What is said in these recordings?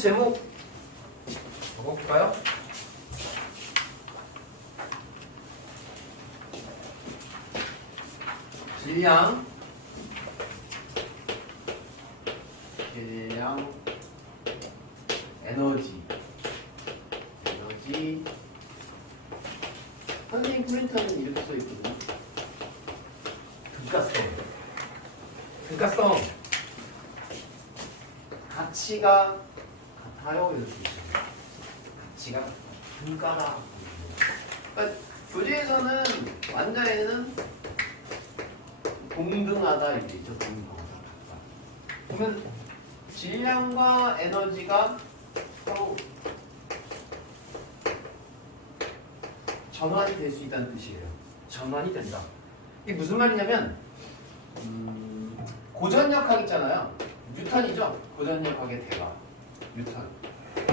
제목 적어볼까요? 질량 에너지 선생님 프린터는 이렇게 써있거든요. 등가성 가치가 같아요. 이렇게 있어요. 가치가 등가다. 그러니까 교재에서는 완자에는 동등하다 이렇게 있죠. 동등하다. 그러면 질량과 에너지가 서로 전환이 될 수 있다는 뜻이에요. 전환이 된다. 이게 무슨 말이냐면 고전역학 있잖아요. 뉴턴이죠. 고전역학의 대가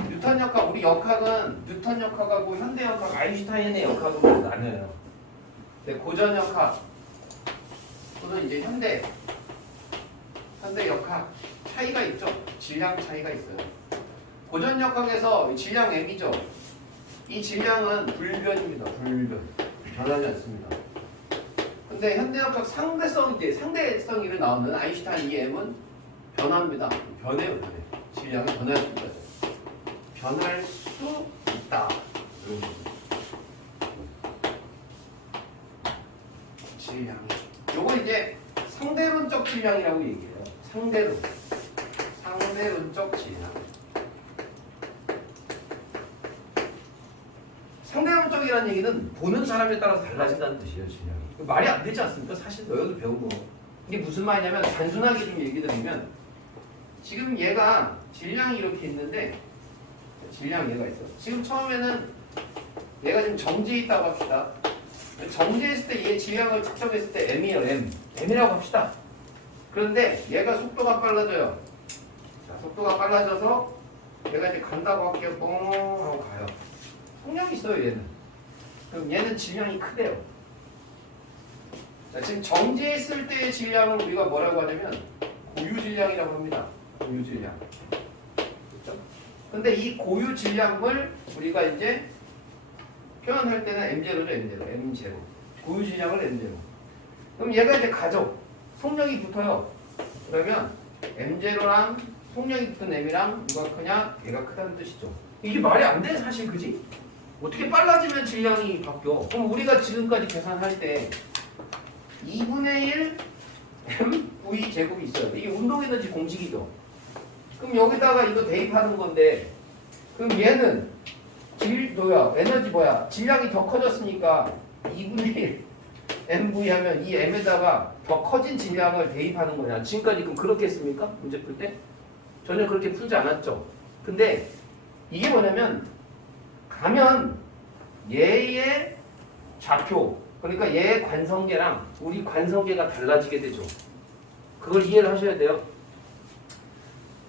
뉴턴 역학. 우리 역학은 뉴턴 역학하고 현대 역학, 아인슈타인의 역학으로 나뉘어요. 근데 고전역학 또는 이제 현대 역학 차이가 있죠. 질량 차이가 있어요. 고전역학에서 질량 m이죠. 이 질량은 불변입니다. 변하지 않습니다. 근데 현대역학 상대성이 나오는 아인슈타인 이 m은 변합니다. 변해요. 질량이 변할 수 있다. 변할 수 있다. 질량이. 요거 이제 상대론적 질량이라고 얘기해요. 상대론적 질량. 상대론적이라는 얘기는 보는 사람에 따라서 달라진다는 뜻이에요. 질량이. 말이 안 되지 않습니까? 사실 너희도 배운 거. 이게 무슨 말이냐면 단순하게 좀 얘기 드리면 지금 얘가 질량이 이렇게 있는데 질량 얘가 있어. 지금 처음에는 얘가 지금 정지해 있다고 합시다. 정지했을 때 얘 질량을 측정했을 때 m이에요. m이라고 합시다. 그런데 얘가 속도가 빨라져요. 자, 속도가 빨라져서 얘가 이제 간다고 할게요. 뻥 하고 가요. 속력이 있어요. 얘는. 그럼 얘는 질량이 크대요. 자, 지금 정지했을 때의 질량을 우리가 뭐라고 하냐면 고유 질량이라고 합니다. 고유 질량. 그렇죠? 근데 이 고유 질량을 우리가 이제 표현할 때는 m0죠. m0. 고유 질량을 m0. 그럼 얘가 이제 가죠. 속력이 붙어요. 그러면 m0랑 속력이 붙은 m이랑 누가 크냐? 얘가 크다는 뜻이죠. 이게 말이 안 돼, 사실. 그지? 어떻게 빨라지면 질량이 바뀌어? 그럼 우리가 지금까지 계산할 때 2분의 1 mv 제곱이 있어요. 이게 운동에너지 공식이죠. 그럼 여기다가 이거 대입하는 건데, 그럼 얘는 에너지 질량이 더 커졌으니까 2분의 1 mv 하면 이 m에다가 더 커진 질량을 대입하는 거냐. 지금까지 그럼 그렇게 했습니까? 문제 풀 때? 전혀 그렇게 풀지 않았죠. 근데 이게 뭐냐면 가면 얘의 좌표, 그러니까 얘의 관성계랑 우리 관성계가 달라지게 되죠. 그걸 이해를 하셔야 돼요.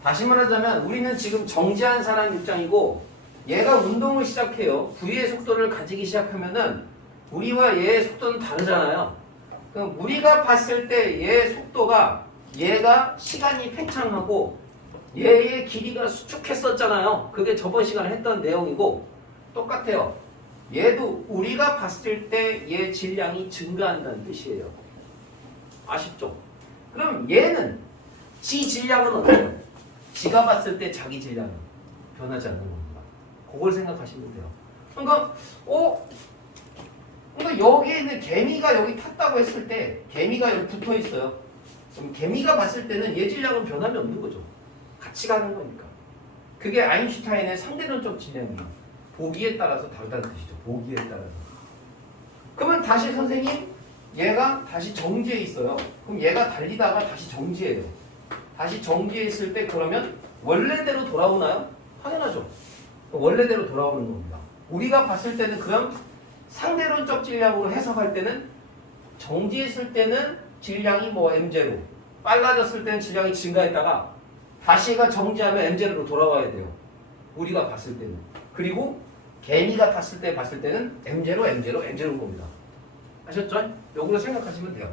다시 말하자면 우리는 지금 정지한 사람 입장이고 얘가 운동을 시작해요. V의 속도를 가지기 시작하면은 우리와 얘의 속도는 다르잖아요. 그럼 우리가 봤을 때 얘의 속도가 얘가 시간이 팽창하고 얘의 길이가 수축했었잖아요. 그게 저번 시간에 했던 내용이고 똑같아요. 얘도 우리가 봤을 때 얘 질량이 증가한다는 뜻이에요. 아쉽죠? 그럼 얘는 지 질량은 어때요? 지가 봤을 때 자기 질량은 변하지 않는 겁니다. 그걸 생각하시면 돼요. 그러니까 여기에 있는 개미가 여기 탔다고 했을 때 개미가 여기 붙어 있어요. 그럼 개미가 봤을 때는 얘 질량은 변함이 없는 거죠. 같이 가는 거니까. 그게 아인슈타인의 상대론적 질량이에요. 보기에 따라서 다르다는 뜻이죠. 보기에 따라서. 그러면 다시 선생님, 얘가 다시 정지해 있어요. 그럼 얘가 달리다가 다시 정지해요. 다시 정지했을 때 그러면 원래대로 돌아오나요? 당연하죠. 원래대로 돌아오는 겁니다. 우리가 봤을 때는 그럼 상대론적 질량으로 해석할 때는 정지했을 때는 질량이 m0, 빨라졌을 때는 질량이 증가했다가 다시 얘가 정지하면 m0로 돌아와야 돼요. 우리가 봤을 때는. 그리고 개미가 봤을 때는 m0인 겁니다. 아셨죠? 요거로 생각하시면 돼요.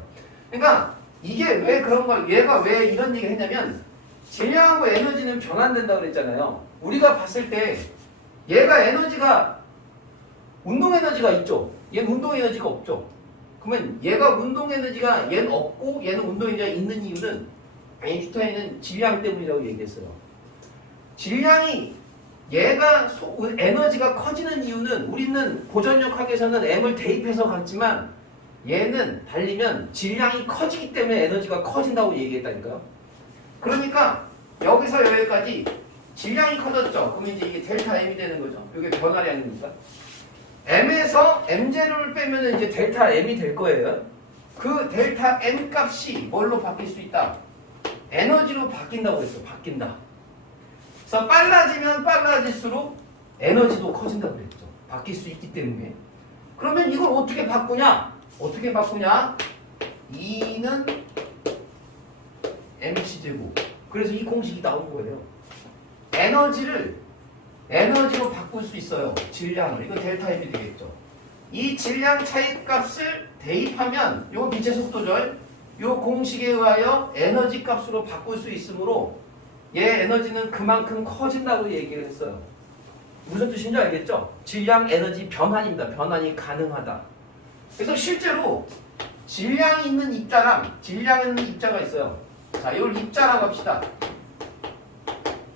그러니까 이게 왜 그런가, 얘가 왜 이런 얘기를 했냐면 질량하고 에너지는 변환된다고 그랬잖아요. 우리가 봤을 때 얘가 에너지가 운동 에너지가 있죠. 얘는 운동 에너지가 없죠. 그러면 얘가 운동 에너지가 얘는 없고 얘는 운동 에너지가 있는 이유는 아인슈타인은 질량 때문이라고 얘기했어요. 질량이 얘가 에너지가 커지는 이유는 우리는 고전력학에서는 M을 대입해서 갔지만 얘는 달리면 질량이 커지기 때문에 에너지가 커진다고 얘기했다니까요. 그러니까 여기서 여기까지 질량이 커졌죠. 그럼 이제 이게 델타 M이 되는 거죠. 이게 변화량이 아닙니까? M에서 M0를 빼면 이제 델타 M이 될 거예요. 그 델타 M 값이 뭘로 바뀔 수 있다? 에너지로 바뀐다고 그랬어요. 바뀐다. 그래서 빨라지면 빨라질수록 에너지도 커진다고 그랬죠. 바뀔 수 있기 때문에. 그러면 이걸 어떻게 바꾸냐? 어떻게 바꾸냐? 2는 mc제곱. 그래서 이 공식이 나온 거예요. 에너지로 바꿀 수 있어요. 질량을. 이건 델타 M이 되겠죠. 이 질량 차이 값을 대입하면 요 빛의 속도죠. 요 공식에 의하여 에너지 값으로 바꿀 수 있으므로 얘 에너지는 그만큼 커진다고 얘기를 했어요. 무슨 뜻인지 알겠죠? 질량 에너지 변환입니다. 변환이 가능하다. 그래서 실제로 질량이 있는 입자랑 질량 있는 입자가 있어요. 자, 이걸 입자라고 합시다.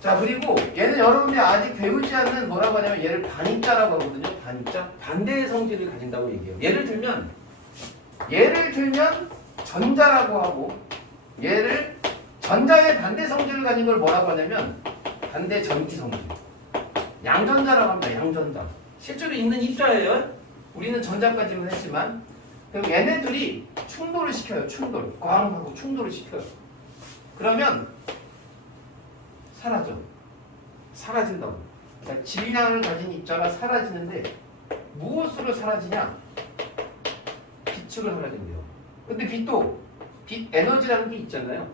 자, 그리고 얘는 여러분들이 아직 배우지 않는 뭐라고 하냐면 얘를 반입자라고 하거든요. 반입자. 반대의 성질을 가진다고 얘기해요. 예를 들면 전자라고 하고 얘를 전자의 반대 성질을 가진 걸 뭐라고 하냐면 반대 전기 성질. 양전자라고 합니다. 양전자. 실제로 있는 입자예요. 우리는 전자까지는 했지만 그럼 얘네들이 충돌을 시켜요. 충돌. 광하고 충돌을 시켜요. 그러면 사라진다고. 그러니까 질량을 가진 입자가 사라지는데 무엇으로 사라지냐? 빛으로 사라진대요. 근데 빛 에너지라는 게 있잖아요.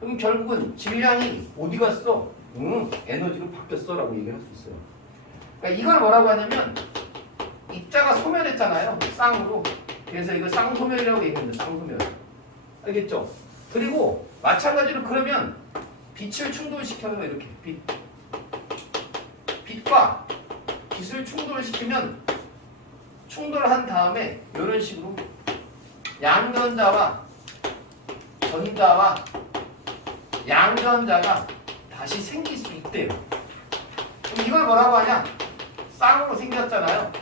그럼 결국은 질량이 어디 갔어? 에너지로 바뀌었어 라고 얘기할 수 있어요. 그러니까 이걸 뭐라고 하냐면 입자가 소멸했잖아요. 쌍으로. 그래서 이거 쌍소멸이라고 얘기합니다. 쌍소멸. 알겠죠? 그리고 마찬가지로 그러면 빛을 충돌시켜요. 이렇게 빛과 빛을 충돌시키면 충돌한 다음에 이런 식으로 양전자와 전자와 양전자가 다시 생길 수 있대요. 그럼 이걸 뭐라고 하냐? 쌍으로 생겼잖아요.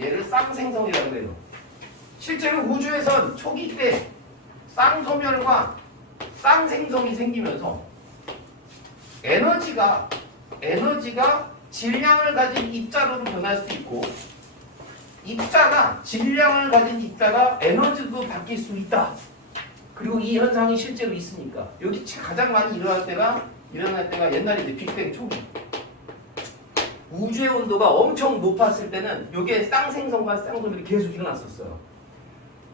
얘를 쌍생성이라고 해요. 실제로 우주에선 초기 때 쌍소멸과 쌍생성이 생기면서 에너지가 질량을 가진 입자로 변할 수 있고 입자가 질량을 가진 입자가 에너지도 바뀔 수 있다. 그리고 이 현상이 실제로 있으니까 여기 가장 많이 일어날 때가 옛날에 이제 빅뱅 초기 우주의 온도가 엄청 높았을 때는 이게 쌍생성과 쌍소멸이 계속 일어났었어요.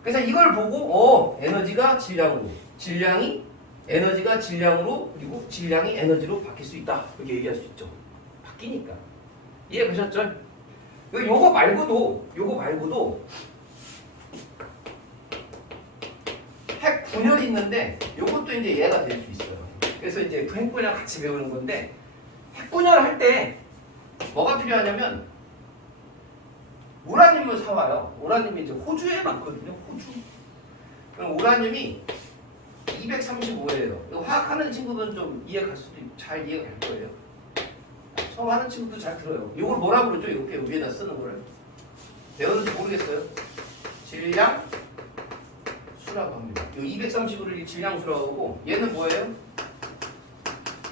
그래서 이걸 보고 에너지가 질량으로 질량이 에너지가 질량으로 그리고 질량이 에너지로 바뀔 수 있다. 이렇게 얘기할 수 있죠. 바뀌니까. 이해되셨죠? 요거 말고도 핵 분열이 있는데 요것도 이제 얘가 될 수 있어요. 그래서 이제 핵 분열 같이 배우는 건데 핵 분열할 때 뭐가 필요하냐면 우라늄을 사와요. 우라늄이 이제 호주에 많거든요. 호주. 그럼 우라늄이 235예요. 이거 화학하는 친구들은 좀 이해갈 수도 있고 잘 이해가 갈 거예요. 처음 하는 친구도 잘 들어요. 이걸 뭐라고 그러죠? 이렇게 위에다 쓰는 거를. 배웠는지 모르겠어요. 질량 수라고 합니다. 이 235를 질량수라고 하고 얘는 뭐예요?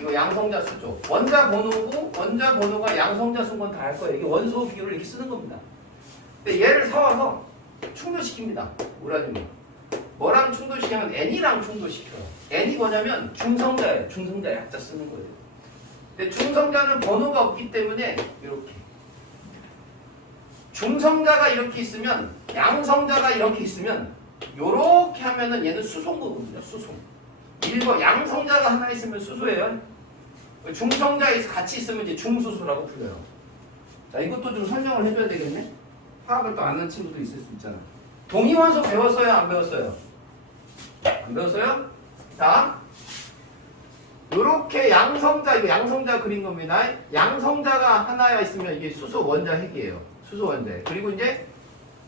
이거 양성자 수죠. 원자 번호가 양성자 수인 건 다 알 거예요. 이게 원소 비율을 이렇게 쓰는 겁니다. 근데 얘를 사와서 충돌시킵니다. 우라늄을. 뭐랑 충돌시키면 N이랑 충돌시켜요. N이 뭐냐면 중성자예요. 중성자 약자 쓰는 거예요. 근데 중성자는 번호가 없기 때문에 이렇게 중성자가 이렇게 있으면 양성자가 이렇게 있으면 이렇게 하면은 얘는 수소거든요. 수소. 양성자가 하나 있으면 수소예요. 중성자에 같이 있으면 이제 중수소라고 불려요. 자, 이것도 좀 설명을 해줘야 되겠네. 화학을 또 아는 친구도 있을 수 있잖아. 동위원소 배웠어요? 안 배웠어요? 안 배웠어요? 다음 이렇게 양성자, 이거 양성자 그린 겁니다. 양성자가 하나가 있으면 이게 수소 원자 핵이에요. 수소 원자 핵. 그리고 이제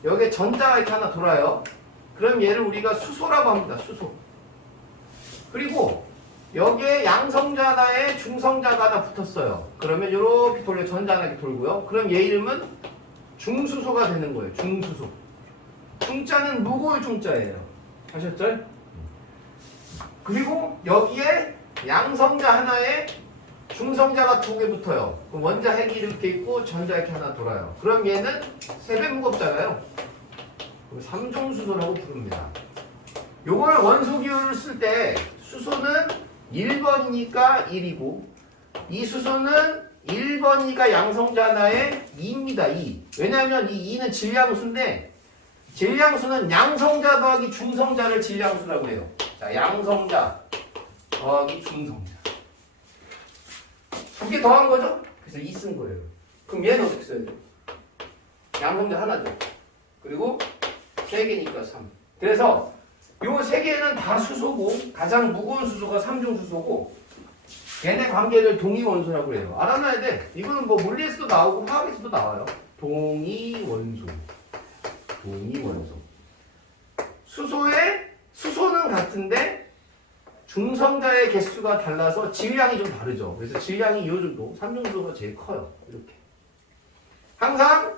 여기에 전자가 이렇게 하나 돌아요. 그럼 얘를 우리가 수소라고 합니다. 수소. 그리고 여기에 양성자 하나에 중성자가 하나 붙었어요. 그러면 이렇게 돌려 전자 하나 이렇게 돌고요. 그럼 얘 이름은 중수소가 되는 거예요. 중수소. 중자는 무고의 중자예요. 아셨죠? 그리고 여기에 양성자 하나에 중성자가 2개 붙어요. 그럼 원자 핵이 이렇게 있고 전자 이렇게 하나 돌아요. 그럼 얘는 3배 무겁잖아요. 그럼 삼중수소라고 부릅니다. 요걸 원소 기호를 쓸 때 수소는 1번이니까 1이고 이 수소는 1번이니까 양성자 하나에 2입니다. 2. 왜냐하면 이 2는 질량수인데 질량수는 양성자 더하기 중성자를 질량수라고 해요. 자, 양성자 더하기 중성자. 2개 더한 거죠? 그래서 2 쓴 거예요. 그럼 얘는 어떻게 써야 돼요? 양성자 하나죠. 그리고 3개니까 3. 그래서 요 3개는 다 수소고 가장 무거운 수소가 삼중수소고 얘네 관계를 동위원소라고 해요. 알아놔야 돼. 이거는 뭐 물리에서도 나오고 화학에서도 나와요. 동위원소. 동위원소. 수소는 같은데 중성자의 개수가 달라서 질량이 좀 다르죠. 그래서 질량이 이 정도, 삼중수소가 제일 커요. 이렇게. 항상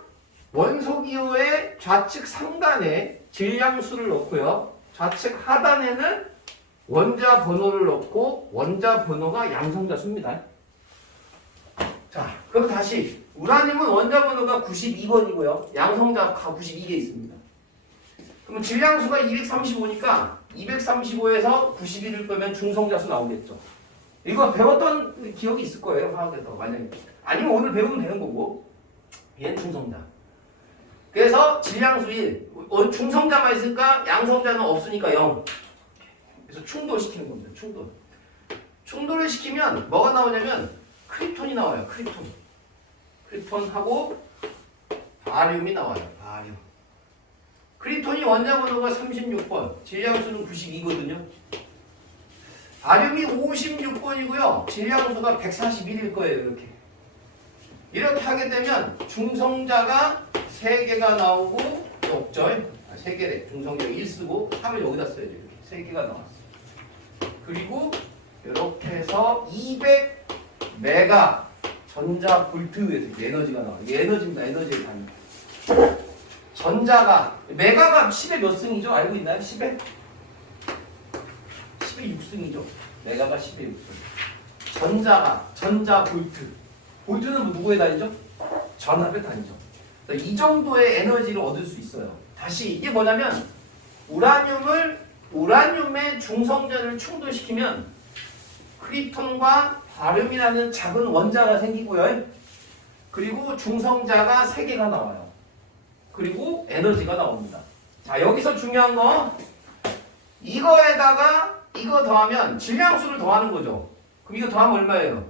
원소 기호의 좌측 상단에 질량수를 넣고요. 좌측 하단에는 원자 번호를 넣고 원자 번호가 양성자 수입니다. 자, 그럼 다시 우라늄은 원자 번호가 92번이고요. 양성자가 92개 있습니다. 그럼 질량수가 235니까 235에서 91을 빼면 중성자수 나오겠죠. 이거 배웠던 기억이 있을 거예요. 화학에서 만약에. 아니면 오늘 배우면 되는 거고. 얘는 중성자. 그래서 질량수 1. 중성자만 있으니까 양성자는 없으니까 0. 그래서 충돌시키는 겁니다. 충돌. 충돌을 시키면 뭐가 나오냐면 크립톤이 나와요. 크립톤. 크립톤하고 바륨이 나와요. 바륨. 크립톤이 원자 번호가 36번. 질량수는 92거든요. 바륨이 56번이고요. 질량수가 141일 거예요. 이렇게 하게 되면 중성자가 3개가 나오고 없죠? 3개래. 중성자가 1 쓰고 3을 여기다 써야죠. 이렇게 3개가 나왔어요. 그리고 이렇게 해서 200메가 전자볼트에서 에너지가 나와요. 이게 에너지입니다. 에너지의 단위. 전자가 메가가 10의 몇 승이죠? 알고 있나요? 10의 6승이죠. 메가가 10의 6승. 전자가 전자볼트. 볼트는 뭐 누구의 단위죠? 전압의 단위죠. 이 정도의 에너지를 얻을 수 있어요. 다시 이게 뭐냐면 우라늄의 중성자를 충돌시키면 크립톤과 바륨이라는 작은 원자가 생기고요. 그리고 중성자가 3개가 나와요. 그리고 에너지가 나옵니다. 자, 여기서 중요한 거 이거에다가 이거 더하면 질량수를 더하는 거죠. 그럼 이거 더하면 얼마예요?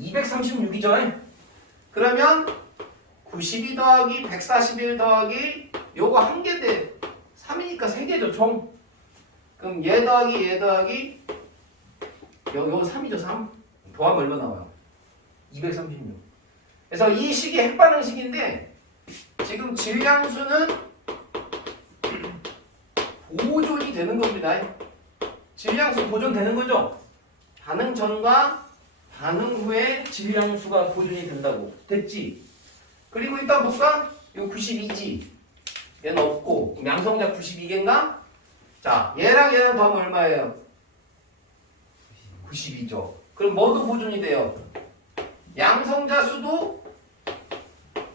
236이죠. 그러면 92 더하기 141 더하기 요거 1개 대 3이니까 3개죠 총. 그럼 얘 더하기 요거 3이죠 3. 더하면 얼마 나와요? 236. 그래서 이 식이 핵반응식인데 지금 질량수는 보존이 되는 겁니다. 질량수 보존되는 거죠? 반응 전과 반응 후에 질량수가 보존이 된다고. 됐지? 그리고 일단 볼까? 이거 92지. 얘는 없고. 그럼 양성자 92개인가? 자, 얘랑 더하면 얼마예요? 92죠. 그럼 뭐도 보존이 돼요? 양성자 수도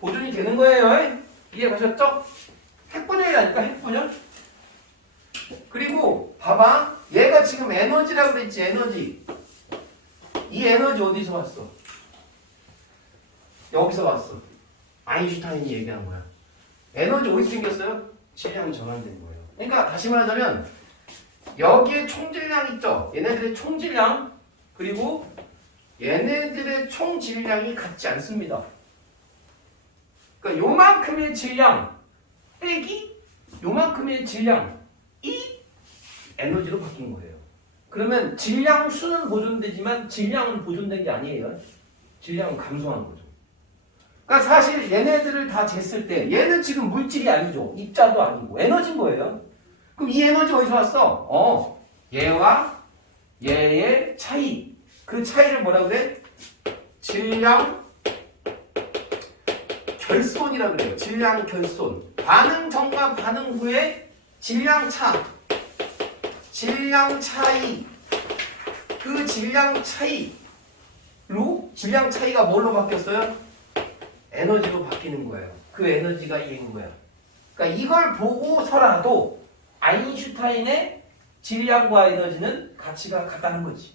보존이 되는 거예요. 이해가셨죠? 핵분열이라니까 핵분열. 그리고 봐봐. 얘가 지금 에너지라고 그랬지. 에너지. 이 에너지 어디서 왔어? 여기서 왔어. 아인슈타인이 얘기한 거야. 에너지 어디서 생겼어요? 질량이 전환된 거예요. 그러니까 다시 말하자면 여기에 총질량 있죠? 얘네들의 총질량 그리고 얘네들의 총질량이 같지 않습니다. 그러니까 요만큼의 질량 빼기 요만큼의 질량이 에너지로 바뀐 거예요. 그러면 질량수는 보존되지만 질량은 보존된 게 아니에요. 질량은 감소한 거죠. 그러니까 사실 얘네들을 다 쟀을 때 얘는 지금 물질이 아니죠. 입자도 아니고 에너지인 거예요. 그럼 이 에너지 어디서 왔어? 얘와 얘의 차이. 그 차이를 뭐라 그래? 질량 결손이라고 그래요. 질량 결손. 반응 전과 반응 후의 질량 차. 질량 차이. 그 질량 차이로 질량 차이가 뭘로 바뀌었어요? 에너지로 바뀌는 거예요. 그 에너지가 이인 거야. 그러니까 이걸 보고서라도 아인슈타인의 질량과 에너지는 가치가 같다는 거지.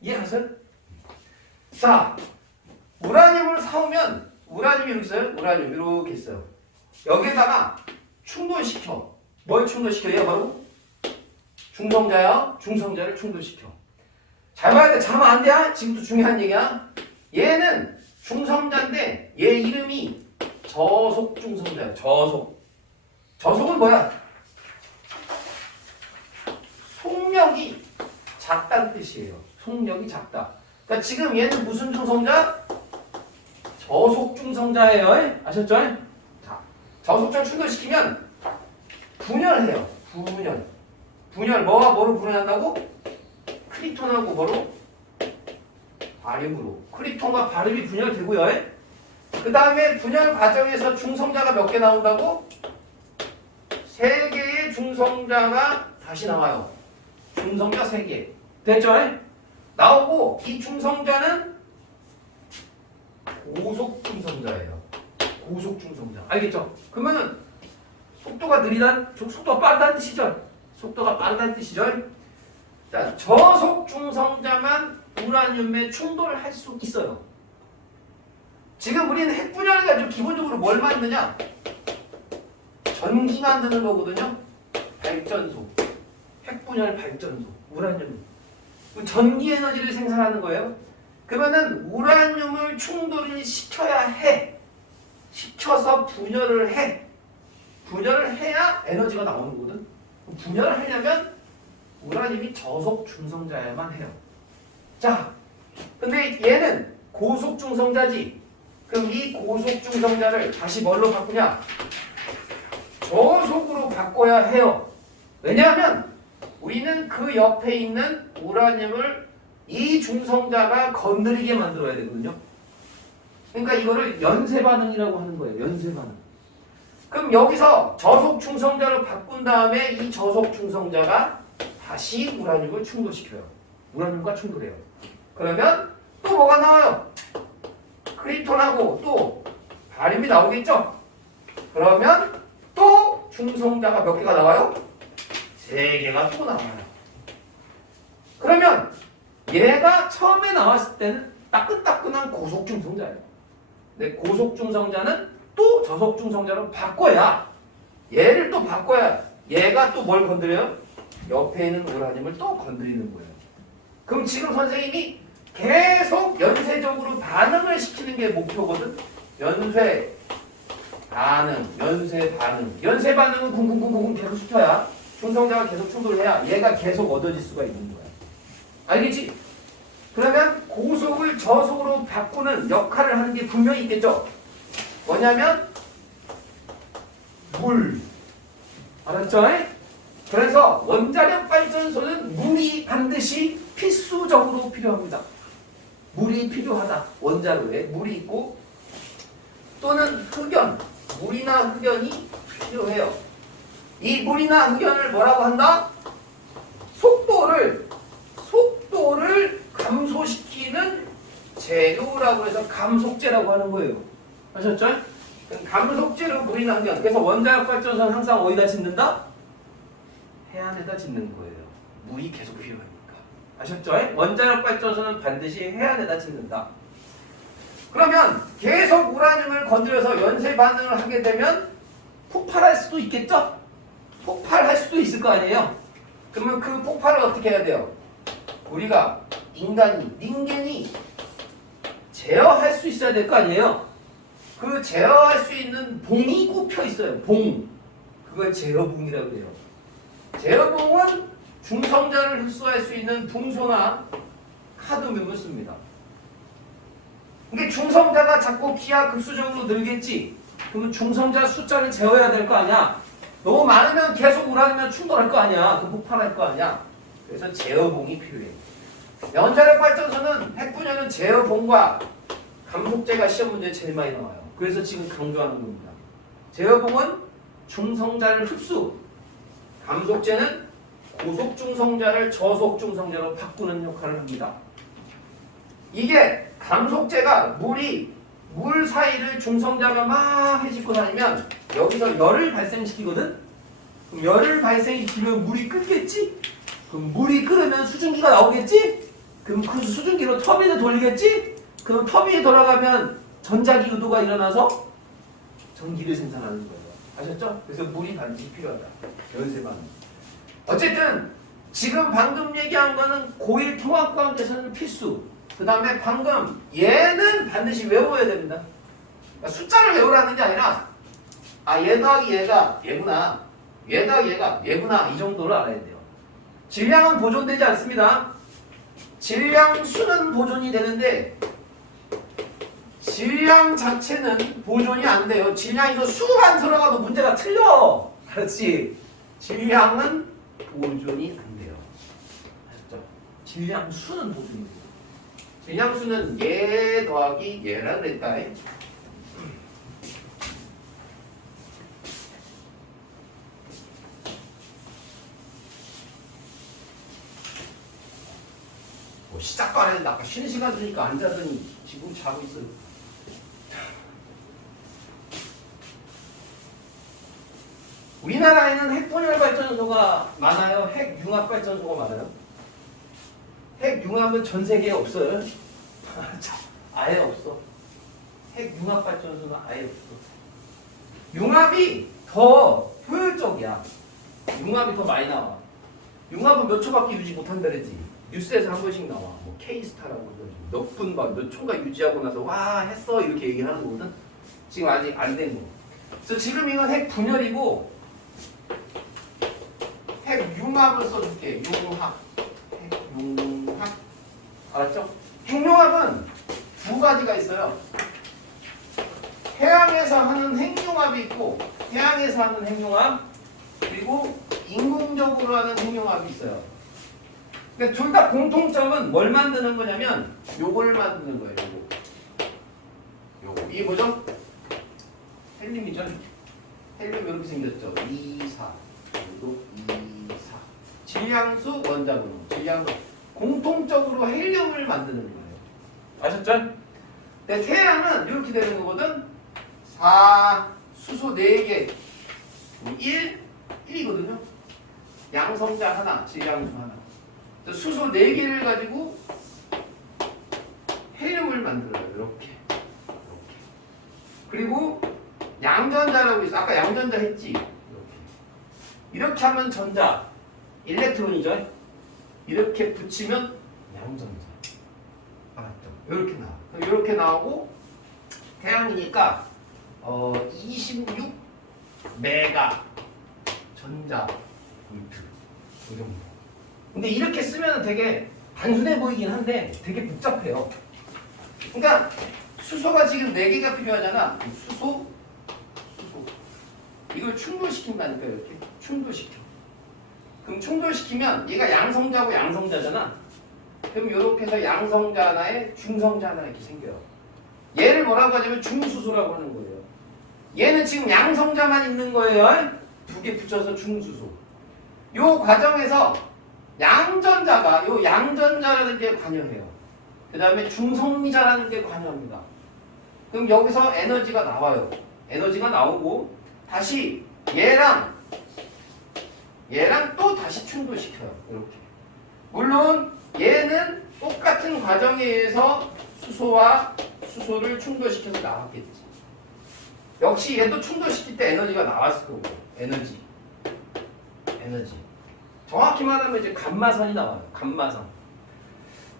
이해가세요? 자, 우라늄을 사오면 우라늄이 이렇게 있어요. 우라늄 이렇게 있어요. 여기에다가 충돌시켜. 뭘 충돌시켜? 얘가 바로 중성자야. 중성자를 충돌시켜. 잘 봐야 돼. 잘하면 안 돼. 지금도 중요한 얘기야. 얘는 중성자인데 얘 이름이 저속 중성자야. 저속. 저속은 뭐야? 속력이 작다는 뜻이에요. 속력이 작다. 그러니까 지금 얘는 무슨 중성자? 저속 중성자예요. 아셨죠? 자, 저속자를 충돌시키면 분열해요. 분열. 뭐와 뭐로 분열한다고? 크립톤하고 뭐로? 바륨으로. 크립톤과 바륨이 분열되고요. 그 다음에 분열 과정에서 중성자가 몇 개 나온다고? 3개의 중성자가 다시 나와요. 중성자 3개. 됐죠? 나오고 이 중성자는 고속 중성자예요. 고속 중성자. 알겠죠? 그러면은 속도가 느리단, 속도가 빠르다는 뜻이죠? 속도가 빠르다는 뜻이죠? 자, 저속 중성자만 우라늄에 충돌을 할 수 있어요. 지금 우리는 핵분열을 가지고 기본적으로 뭘 만드냐? 전기 만드는 거거든요. 발전소. 핵분열 발전소. 우라늄. 전기 에너지를 생산하는 거예요. 그러면은 우라늄을 충돌을 시켜야 해. 시켜서 분열을 해. 분열을 해야 에너지가 나오는 거거든. 분열을 하려면 우라늄이 저속 중성자야만 해요. 자, 근데 얘는 고속 중성자지. 그럼 이 고속 중성자를 다시 뭘로 바꾸냐? 저속으로 바꿔야 해요. 왜냐하면 우리는 그 옆에 있는 우라늄을 이 중성자가 건드리게 만들어야 되거든요. 그러니까 이거를 연쇄 반응이라고 하는 거예요. 연쇄 반응. 그럼 여기서 저속 중성자로 바꾼 다음에 이 저속 중성자가 다시 우라늄을 충돌시켜요. 우라늄과 충돌해요. 그러면 또 뭐가 나와요? 크립톤하고 또 바륨이 나오겠죠? 그러면 또 중성자가 몇 개가 나와요? 3개가 또 나와요. 그러면 얘가 처음에 나왔을 때는 따끈따끈한 고속 중성자예요. 근데 고속 중성자는 또 저속 중성자로 바꿔야, 얘를 또 바꿔야 얘가 또 뭘 건드려요? 옆에 있는 우라늄을 또 건드리는 거예요. 그럼 지금 선생님이 계속 연쇄적으로 반응을 시키는 게 목표거든. 연쇄 반응. 연쇄 반응은 쿵쿵쿵쿵 계속 시켜야 중성자가 계속 충돌해야 얘가 계속 얻어질 수가 있는 거야. 알겠지? 그러면 고속을 저속으로 바꾸는 역할을 하는 게 분명히 있겠죠? 뭐냐면 물. 알았죠? 그래서 원자력 발전소는 물이 반드시 필수적으로 필요합니다. 물이 필요하다. 원자로에 물이 있고 또는 흑연. 물이나 흑연이 필요해요. 이 물이나 흑연을 뭐라고 한다? 속도를 감소시키는 재료라고 해서 감속제라고 하는 거예요. 아셨죠? 감속제로 물이나 흑연. 그래서 원자력 발전소는 항상 어디다 짓는다? 해안에다 짓는 거예요. 물이 계속 필요하니까. 아셨죠? 원자력 발전소는 반드시 해안에다 짓는다. 그러면 계속 우라늄을 건드려서 연쇄 반응을 하게 되면 폭발할 수도 있겠죠? 폭발할 수도 있을 거 아니에요? 그러면 그 폭발을 어떻게 해야 돼요? 우리가 닌겐이 제어할 수 있어야 될 거 아니에요? 그 제어할 수 있는 봉이 꼽혀 있어요. 봉. 그걸 제어봉이라고 해요. 제어봉은 중성자를 흡수할 수 있는 붕소나 카드뮴을 씁니다. 이게 중성자가 자꾸 기하급수적으로 늘겠지. 그러면 중성자 숫자를 재어야 될 거 아니야. 너무 많으면 계속 우라니면 충돌할 거 아니야. 그럼 폭발할 거 아니야. 그래서 제어봉이 필요해. 원자력 발전소는 핵분열은 제어봉과 감속제가 시험 문제에 제일 많이 나와요. 그래서 지금 강조하는 겁니다. 제어봉은 중성자를 흡수, 감속제는 고속 중성자를 저속 중성자로 바꾸는 역할을 합니다. 이게 감속제가 물 사이를 중성자가 막 해집고 다니면 여기서 열을 발생시키거든? 그럼 열을 발생시키면 물이 끓겠지? 그럼 물이 끓으면 수증기가 나오겠지? 그럼 그 수증기로 터빈을 돌리겠지? 그럼 터빈이 돌아가면 전자기 유도가 일어나서 전기를 생산하는 거예요. 아셨죠? 그래서 물이 반드시 필요하다. 연세만. 어쨌든 지금 방금 얘기한 거는 고1 통합과학에서는 필수. 그 다음에 방금 얘는 반드시 외워야 됩니다. 그러니까 숫자를 외우라는 게 아니라 얘 더하기 얘가 얘구나, 얘 더하기 얘가 얘구나, 이 정도를 알아야 돼요. 질량은 보존되지 않습니다. 질량수는 보존이 되는데 질량 자체는 보존이 안 돼요. 질량 이거 수만 들어가도 문제가 틀려. 그렇지. 질량은 보존이 안 돼요. 아셨죠? 질량수는 보존이 돼요. 질량수는 얘 더하기 얘라 그랬다. 시작도 안 했는데 아까 쉬는 시간 드니까 앉아더니 지금 자고 있어요. 우리나라에는 핵분열 발전소가 많아요? 핵융합 발전소가 많아요? 핵융합은 전 세계에 없어요. 아예 없어. 핵융합 발전소는 아예 없어. 융합이 더 효율적이야. 융합이 더 많이 나와. 융합은 몇 초밖에 유지 못한다 그랬지. 뉴스에서 한 번씩 나와. 뭐 K스타라고 몇 분, 몇 초가 유지하고 나서 와 했어 이렇게 얘기하는 거거든. 지금 아직 안 된 거. 그래서 지금 이건 핵분열이고 핵융합을 써줄게. 융합. 핵융합. 알았죠? 핵융합은 두 가지가 있어요. 해양에서 하는 핵융합이 있고 해양에서 하는 핵융합 그리고 인공적으로 하는 핵융합이 있어요. 그러니까 둘 다 공통점은 뭘 만드는 거냐면 요걸 만드는 거예요. 요거. 이게 뭐죠? 헬륨이죠. 헬륨 이렇게 생겼죠. 2, 4. 그리고 2, 4. 질량수 원자번호. 질량수. 공통적으로 헬륨을 만드는 거예요. 아셨죠? 근데 태양은 이렇게 되는 거거든. 4, 수소 4개. 1이거든요. 양성자 하나, 질량수 하나. 수소 4개를 가지고 헬륨을 만들어요. 이렇게. 그리고 양전자라고 있어. 아까 양전자 했지? 이렇게 하면 전자, 일렉트론이죠. 이렇게 붙이면 양전자. 알았죠? 이렇게 나와. 이렇게 나오고 태양이니까 26 메가 전자 볼트 이 정도. 근데 이렇게 쓰면 되게 단순해 보이긴 한데 되게 복잡해요. 그러니까 수소가 지금 4개가 필요하잖아. 수소 이걸 충돌시킨다니까. 이렇게 충돌시켜. 그럼 충돌시키면 얘가 양성자고 양성자잖아. 그럼 이렇게 해서 양성자 하나에 중성자 하나 이렇게 생겨요. 얘를 뭐라고 하냐면 중수소라고 하는 거예요. 얘는 지금 양성자만 있는 거예요. 2개 붙여서 중수소. 요 과정에서 양전자가 요 양전자라는 게 관여해요. 그 다음에 중성미자라는 게 관여합니다. 그럼 여기서 에너지가 나와요. 에너지가 나오고 다시 얘랑 또 다시 충돌시켜요. 이렇게. 물론 얘는 똑같은 과정에 의해서 수소와 수소를 충돌시켜서 나왔겠지. 역시 얘도 충돌시킬 때 에너지가 나왔을 거고. 에너지. 정확히 말하면 이제 감마선이 나와요. 감마선.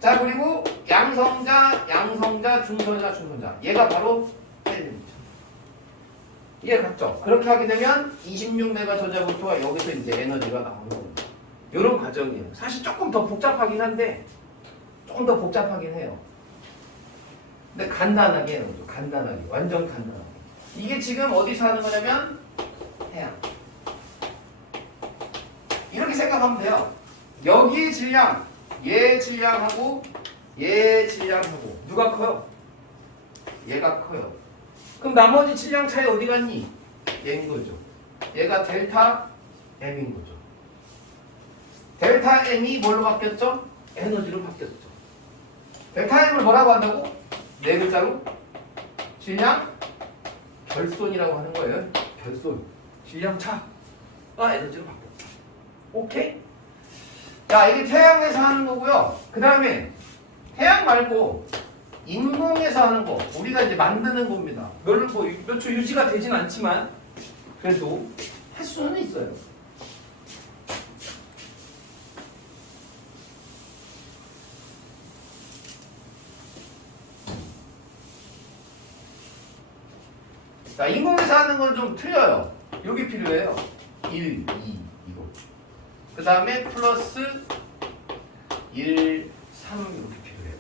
자, 그리고 양성자, 중성자. 얘가 바로 헬륨이죠. 이해 갔죠? 그렇게 하게 되면 26메가 전자볼트가 여기서 이제 에너지가 나오는 겁니다. 이런 과정이에요. 사실 조금 더 복잡하긴 한데 조금 더 복잡하긴 해요. 근데 간단하게 해요. 간단하게. 완전 간단하게. 이게 지금 어디서 하는 거냐면 태양. 이렇게 생각하면 돼요. 여기의 질량, 얘 질량하고 얘 질량하고 누가 커요? 얘가 커요. 그럼 나머지 질량 차이 어디 갔니? 얘인 거죠. 얘가 델타 M인 거죠. 델타 M이 뭘로 바뀌었죠? 에너지로 바뀌었죠. 델타 M을 뭐라고 한다고? 네 글자로 질량 결손이라고 하는 거예요. 결손. 질량 차가 에너지로 바뀌었죠. 오케이? 자, 이게 태양에서 하는 거고요. 그 다음에 태양 말고 인공에서 하는 거, 우리가 이제 만드는 겁니다. 몇 초 유지가 되진 않지만 그래도 횟수는 있어요. 자, 인공에서 하는 건 좀 틀려요. 여기 필요해요. 1, 2 이거. 그 다음에 플러스 1, 3 이렇게 필요해요.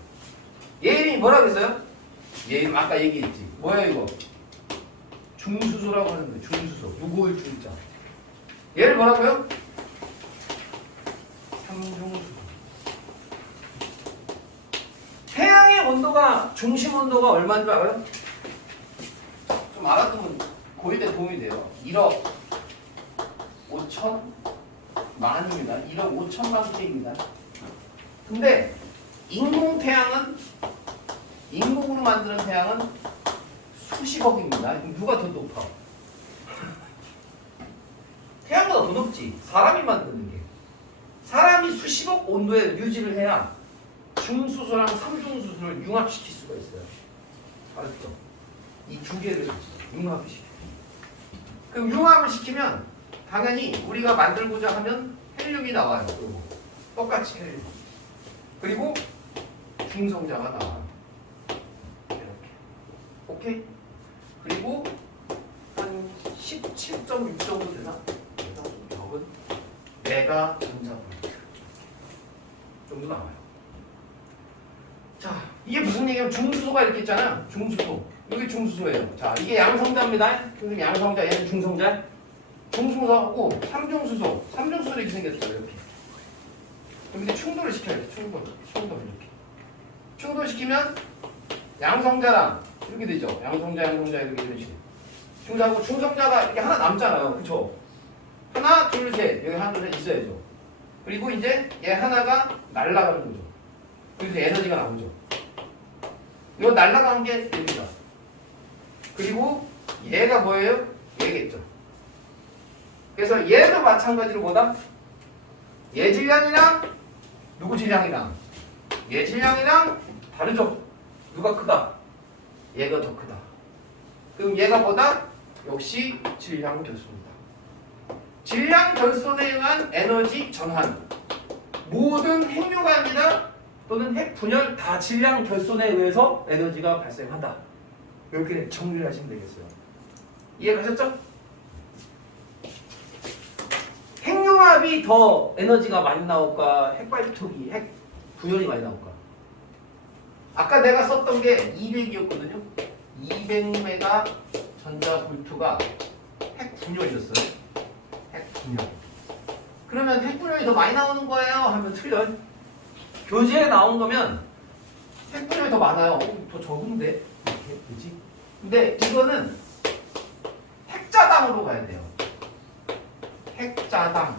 얘 이름이 뭐라고 했어요? 얘 이름 아까 얘기했지. 뭐야 이거? 중수소라고 하는 거예요. 중수소. 무고일 중자. 얘를 뭐라고요? 삼중수소. 태양의 온도가 중심 온도가 얼마인 줄 알아요? 좀 알아두면 고일에 도움이 돼요. 1억 5천 만입니다. 1억 5천만 K입니다. 근데 인공태양은 인공으로 만드는 태양은 수십억입니다. 누가 더 높아? 태양보다 더 높지. 사람이 만드는 게. 사람이 수십억 온도에 유지를 해야 중수소랑 삼중수소를 융합시킬 수가 있어요. 알았죠? 이 두 개를 융합을 시켜요. 그럼 융합을 시키면 당연히 우리가 만들고자 하면 헬륨이 나와요. 똑같이 헬륨. 그리고 중성자가 나와요. 이렇게. 오케이? 그리고 한 17.6 정도 되나? 좀 적은 메가 전자볼트 정도 나와요. 자, 이게 무슨 얘기냐면 중수소가 이렇게 있잖아요. 중수소. 여기 중수소예요. 자, 이게 양성자입니다. 그럼 양성자, 얘는 중성자. 중수소하고 삼중수소. 삼중수소 이렇게 생겼어요. 이렇게. 그럼 이제 충돌을 시켜야 돼. 충돌 이렇게. 충돌시키면 양성자랑 이렇게 되죠. 양성자 이렇게 이런 식으로. 중성하고 중성자가 이렇게 하나 남잖아요. 그쵸? 하나, 둘, 셋. 여기 하나, 둘, 셋 있어야죠. 그리고 이제 얘 하나가 날아가는 거죠. 그래서 에너지가 나오죠. 이거 날아가는 게 됩니다. 그리고 얘가 뭐예요? 얘겠죠. 그래서 얘도 마찬가지로 뭐다? 얘 질량이랑 누구 질량이랑 얘 질량이랑 다르죠. 누가 크다? 얘가 더 크다. 그럼 얘가 뭐다? 역시 질량 결손이다. 질량 결손에 의한 에너지 전환. 모든 핵융합이나 또는 핵 분열 다 질량 결손에 의해서 에너지가 발생한다. 이렇게 정리를 하시면 되겠어요. 이해가셨죠? 핵융합이 더 에너지가 많이 나올까? 핵발토기, 핵 분열이 많이 나올까? 아까 내가 썼던 게 200이었거든요. 200메가 전자볼트가 핵 분열이었어요. 핵 분열. 그러면 핵 분열이 더 많이 나오는 거예요? 하면 틀려. 교재에 나온 거면 핵 분열이 더 많아요. 더 적은데? 이렇게 그지? 근데 이거는 핵자당으로 가야 돼요. 핵자당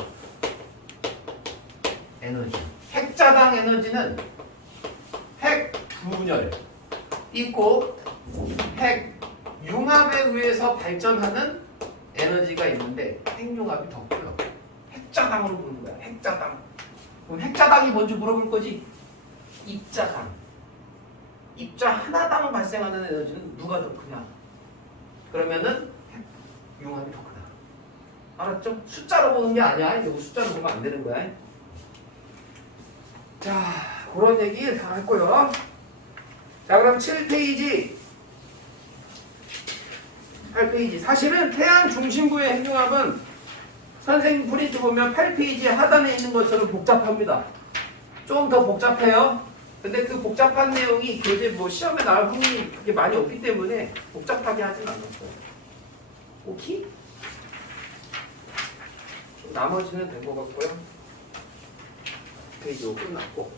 에너지. 핵자당 에너지는 핵 분열 있고 핵 융합에 의해서 발전하는 에너지가 있는데 핵융합이 더 커요. 핵자당으로 부르는 거야. 핵자당. 그럼 핵자당이 뭔지 물어볼 거지? 입자당. 입자 하나당 발생하는 에너지는 누가 더 크냐? 그러면은 핵융합이 더 크다. 알았죠? 숫자로 보는 게 아니야. 이거 숫자로 보면 안 되는 거야. 자, 그런 얘기 다 했고요. 자, 그럼 7페이지 8페이지. 사실은 태양 중심부의 핵융합은 선생님 프린트 보면 8페이지 하단에 있는 것처럼 복잡합니다. 좀 더 복잡해요. 근데 그 복잡한 내용이 교재 뭐 시험에 나올 확률이 그렇게 많이 없기 때문에 복잡하게 하진 않았어요. 오케이? 나머지는 된 것 같고요. 페이지로 끝났고.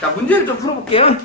자, 문제를 좀 풀어볼게요.